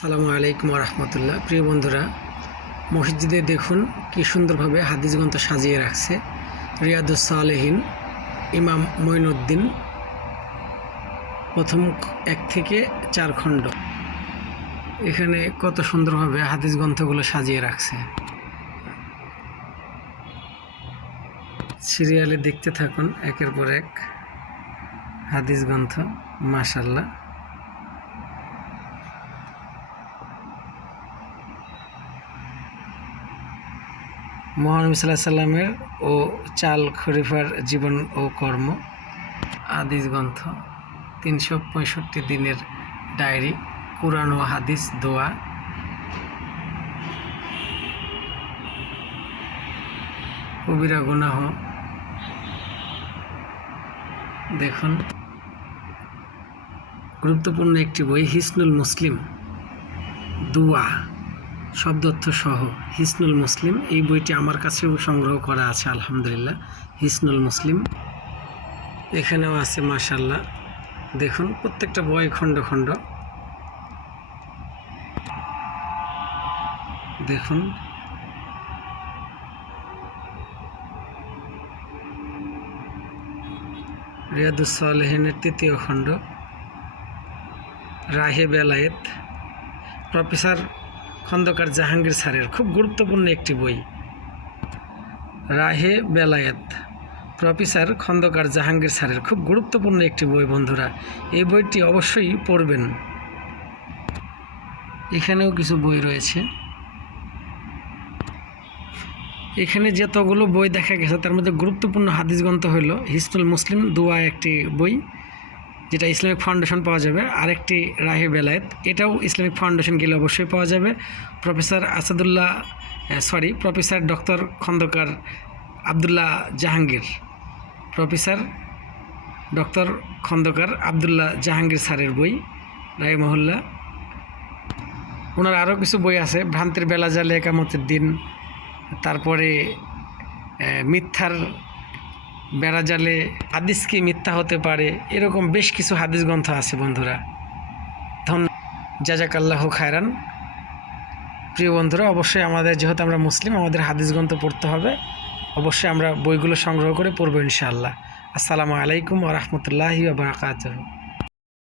সালামু আলাইকুম রহমতুল্লাহ। প্রিয় বন্ধুরা, মসজিদে দেখুন কি সুন্দরভাবে হাদিস গ্রন্থ সাজিয়ে রাখছে। রিয়াদুস সালেহীন, ইমাম মঈনুদ্দিন, প্রথম 1 থেকে 4 খণ্ড। এখানে কত সুন্দরভাবে হাদিস গ্রন্থগুলো সাজিয়ে রাখছে। সিরিয়ালে দেখতে থাকুন একের পর এক হাদিস গ্রন্থ। মাশাআল্লাহ। মহানবী সাল্লাল্লাহু আলাইহি সাল্লামের ও চাল খলিফার জীবন ও কর্ম, হাদিস গ্রন্থ, 365 দিনের ডায়েরি, কুরআন ও হাদিস, দোয়া, কবিরা গুনাহ। দেখুন, গুরুত্বপূর্ণ একটি বই হিসনুল মুসলিম, দোয়া শব্দার্থ সহ হিসনুল মুসলিম। এই বইটি আমার কাছেও সংগ্রহ করা আছে আলহামদুলিল্লাহ। হিসনুল মুসলিম এখানেও আছে মাশাআল্লাহ। দেখুন প্রত্যেকটা বই খণ্ড খণ্ড। দেখুন রিয়াদুস সালেহীনের 3য় খণ্ড, রাহে বেলায়েত, প্রফেসর খন্দকার জাহাঙ্গীর স্যারের খুব গুরুত্বপূর্ণ একটি বই। রাহে বেলায়েত, প্রফেসর খন্দকার জাহাঙ্গীর স্যারের খুব গুরুত্বপূর্ণ একটি বই বন্ধুরা। এই বইটি অবশ্যই পড়বেন। এখানেও কিছু বই রয়েছে। এখানে যতগুলো বই দেখা গেছে তার মধ্যে গুরুত্বপূর্ণ হাদিস গ্রন্থ হলো হিসনুল মুসলিম, দোয়া একটি বই যেটা ইসলামিক ফাউন্ডেশন পাওয়া যাবে, আরেকটি রাহে বেলায়েত, এটাও ইসলামিক ফাউন্ডেশন গেলে অবশ্যই পাওয়া যাবে। Professor doctor Khandaker Abdullah Jahangir, professor doctor Khandaker Abdullah Jahangir স্যারের বই রাহিমাহুল্লাহ। ওনার আরও কিছু বই আছে, ভ্রান্তির বেলা জালে একামতের দিন, তারপরে মিথ্যার বেড়াজালে হাদিস কি মিথ্যা হতে পারে, এরকম বেশ কিছু হাদিস গ্রন্থ আছে বন্ধুরা। জাযাকাল্লাহু খায়রান। প্রিয় বন্ধুরা, অবশ্যই আমাদের, যেহেতু আমরা মুসলিম, আমাদের হাদিস গ্রন্থ পড়তে হবে। অবশ্যই আমরা বইগুলো সংগ্রহ করে পড়বো ইনশাআল্লাহ। আসসালামু আলাইকুম ওয়া রাহমাতুল্লাহি ওয়া বারাকাতুহু।